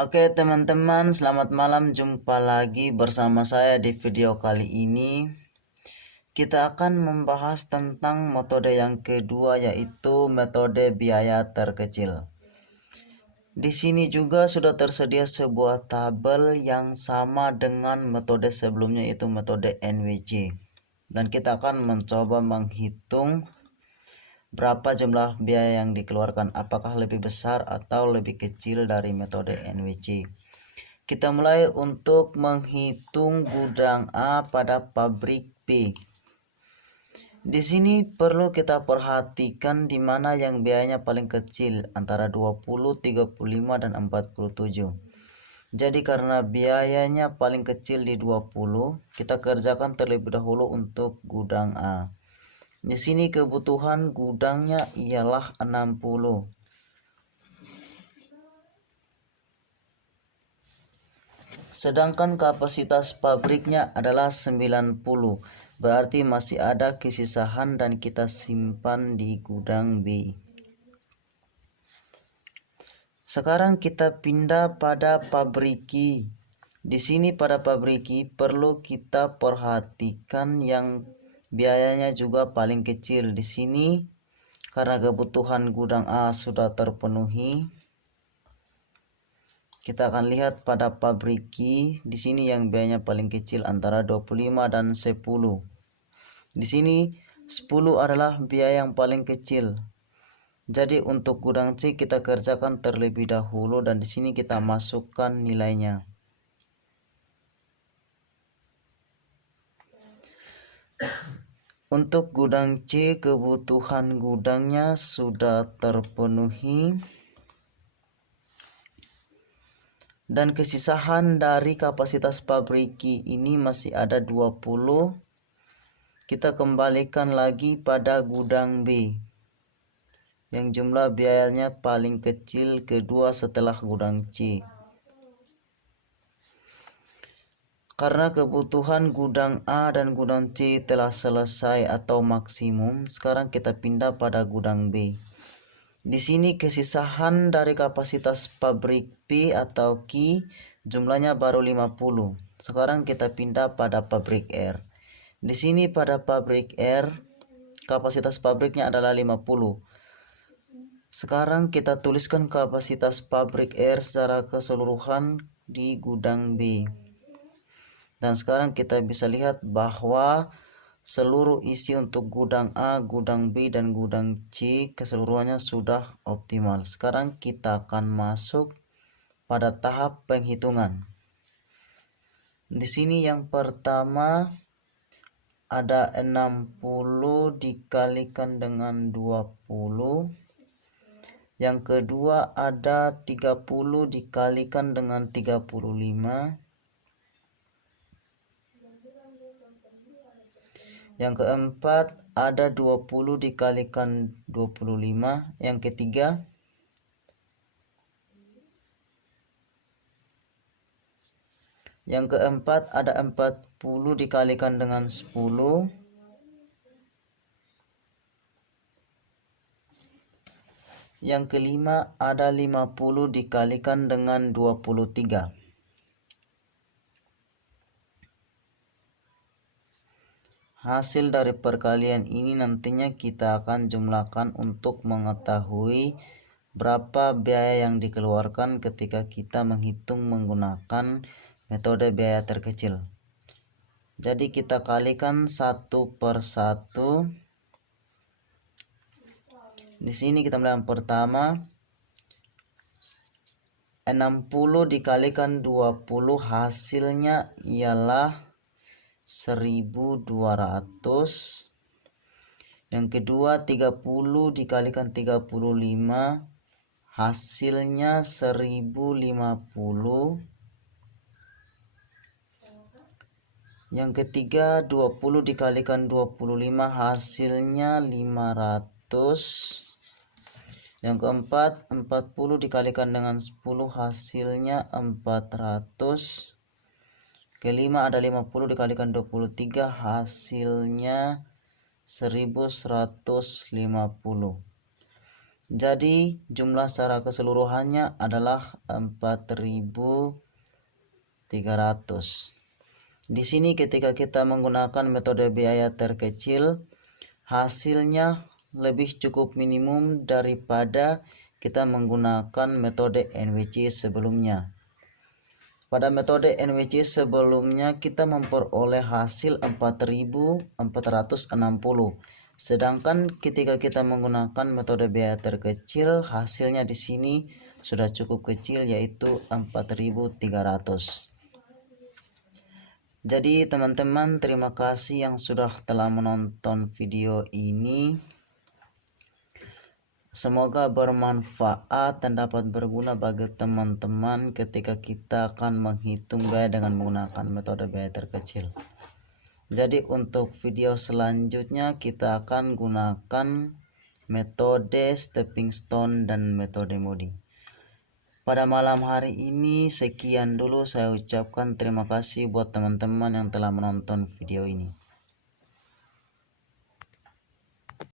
Oke teman-teman, selamat malam. Jumpa lagi bersama saya di video kali ini. Kita akan membahas tentang metode yang kedua, yaitu metode biaya terkecil. Di sini juga sudah tersedia sebuah tabel yang sama dengan metode sebelumnya, yaitu metode NWC. Dan kita akan mencoba menghitung berapa jumlah biaya yang dikeluarkan, apakah lebih besar atau lebih kecil dari metode NWC. Kita mulai untuk menghitung gudang A pada pabrik B. Di sini perlu kita perhatikan di mana yang biayanya paling kecil, antara 20, 35 dan 47. Jadi karena biayanya paling kecil di 20, kita kerjakan terlebih dahulu untuk gudang A. Di sini kebutuhan gudangnya ialah 60. Sedangkan kapasitas pabriknya adalah 90. Berarti masih ada kesisahan dan kita simpan di gudang B. Sekarang kita pindah pada pabriki. Di sini pada pabriki perlu kita perhatikan yang biayanya juga paling kecil. Di sini karena kebutuhan gudang A sudah terpenuhi, kita akan lihat pada pabriki. Di sini yang biayanya paling kecil antara 25 dan 10. Di sini 10 adalah biaya yang paling kecil. Jadi untuk gudang C kita kerjakan terlebih dahulu dan di sini kita masukkan nilainya. Untuk gudang C kebutuhan gudangnya sudah terpenuhi. Dan kesisahan dari kapasitas pabriki ini masih ada 20. Kita kembalikan lagi pada gudang B yang jumlah biayanya paling kecil kedua setelah gudang C. Karena kebutuhan gudang A dan gudang C telah selesai atau maksimum, sekarang kita pindah pada gudang B. Di sini kesisahan dari kapasitas pabrik B atau Q jumlahnya baru 50. Sekarang kita pindah pada pabrik R. Di sini pada pabrik R kapasitas pabriknya adalah 50. Sekarang kita tuliskan kapasitas pabrik R secara keseluruhan di gudang B. Dan sekarang kita bisa lihat bahwa seluruh isi untuk gudang A, gudang B, dan gudang C keseluruhannya sudah optimal. Sekarang kita akan masuk pada tahap penghitungan. Di sini yang pertama ada 60 dikalikan dengan 20. Yang kedua ada 30 dikalikan dengan 35. Yang keempat ada 20 dikalikan 25. Yang ketiga ada 40 dikalikan dengan 10. Yang kelima ada 50 dikalikan dengan 23. Hasil dari perkalian ini nantinya kita akan jumlahkan untuk mengetahui berapa biaya yang dikeluarkan ketika kita menghitung menggunakan metode biaya terkecil. Jadi kita kalikan satu per satu. Di sini kita mulai yang pertama. 60 dikalikan 20 hasilnya ialah 1200. Yang kedua 30 dikalikan 35 hasilnya 1050. Yang ketiga 20 dikalikan 25 hasilnya 500. Yang keempat 40 dikalikan dengan 10 hasilnya 400. Kelima ada 50 dikalikan 23 hasilnya 1150. Jadi jumlah secara keseluruhannya adalah 4.300. Di sini ketika kita menggunakan metode biaya terkecil, hasilnya lebih cukup minimum daripada kita menggunakan metode NWC sebelumnya. Pada metode NWC sebelumnya kita memperoleh hasil 4.460. Sedangkan ketika kita menggunakan metode biaya terkecil, hasilnya di sini sudah cukup kecil, yaitu 4.300. Jadi teman-teman, terima kasih yang sudah telah menonton video ini. Semoga bermanfaat dan dapat berguna bagi teman-teman ketika kita akan menghitung biaya dengan menggunakan metode biaya terkecil. Jadi untuk video selanjutnya kita akan gunakan metode stepping stone dan metode Moody. Pada malam hari ini sekian dulu, saya ucapkan terima kasih buat teman-teman yang telah menonton video ini.